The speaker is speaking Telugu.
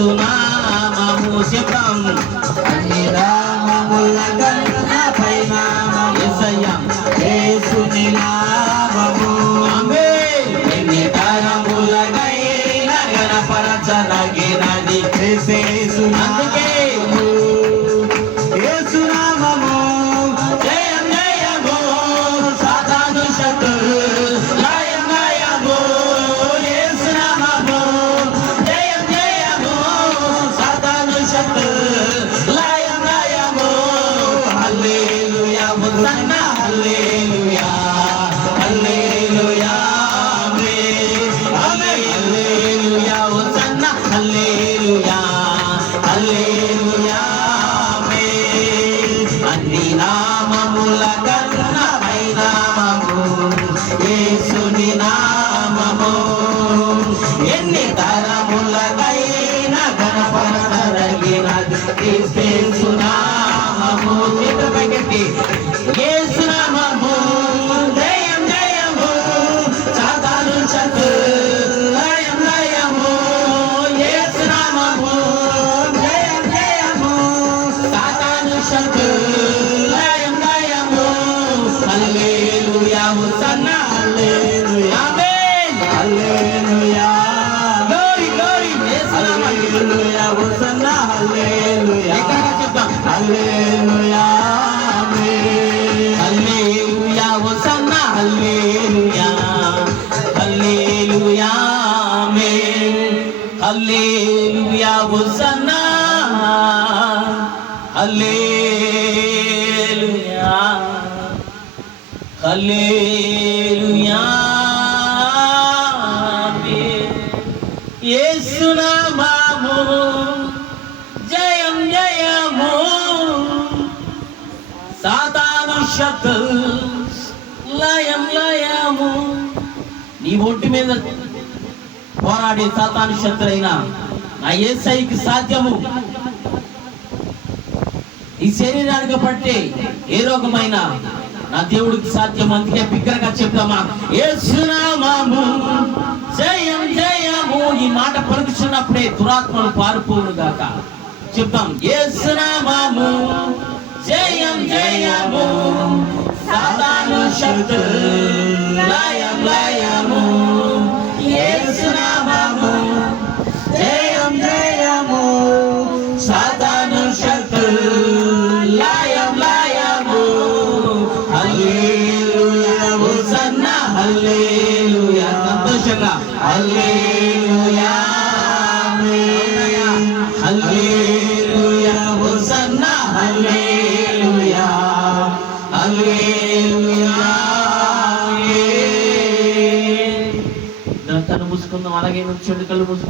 యేసునామము శబ్దం అన్ని నామముల కన్నా పైనామము యేసయ్య యేసుని నామము ఆమేన్ ఎన్ని తరములకైనా గణపరచదగినది యేసు అందుకే అన్ని నామముల కన్నా పైనామము యేసుని నామము ఎన్ని తరములకైనా గణపరచదగినది యేసు నామము చిత్తపైకి యేసు నామము జయం జయము సాతాను శత్రు లయం లయము యేసు నామము జయం జయము సాతాను శత్రు లయం లయము హల్లెలూయా హోసన్నా హల్లెలూయా ఆమేన్ హల్లెలూయా గ్లోరీ గ్లోరీ యేసు నామము హల్లెలూయా హోసన్నా హల్లెలూయా ఇక్కడ చెప్తాం హల్లెలూయా హల్లెలూయా హోసన్నా హల్లెలూయా హల్లెలూయా ఆమేన్ హల్లెలూయా హోసన్నా హల్లెలూయా హల్లెలూయా ఆమేన్ యేసు నామము జయం జయము సాతాను శత్రు లయం లయము నీ ఒంటి మీద పోరాడే సాతాను శత్రువైనా నా యేసయ్యకి సాధ్యము ఈ శరీరానికి పట్టే ఏ రోగమైన నా దేవుడికి సాధ్యం అందుకే బిగ్గరగా చెప్తామా యేసు నామము జయం జయము ఈ మాట పలుకుతున్నప్పుడే దురాత్మలు పారిపోవును గాక చెప్తాం యేసు నామము జయం జయము సాతాను శత్రు లయం లయము యేసు నామము జయం జయము సాతాను శత్రు లయం లయము హల్లెలూయా హోసన్నా హల్లెలూయా సంతోషంగా హల్లెలూయా ఆమేన్ హల్లెలూయా హోసన్నా హల్లెలూయా హల్లెలూయా ఆమేన్. తను మూసుకుందాం అలాగే నుంచి కళ్ళు మూసుకుందాం.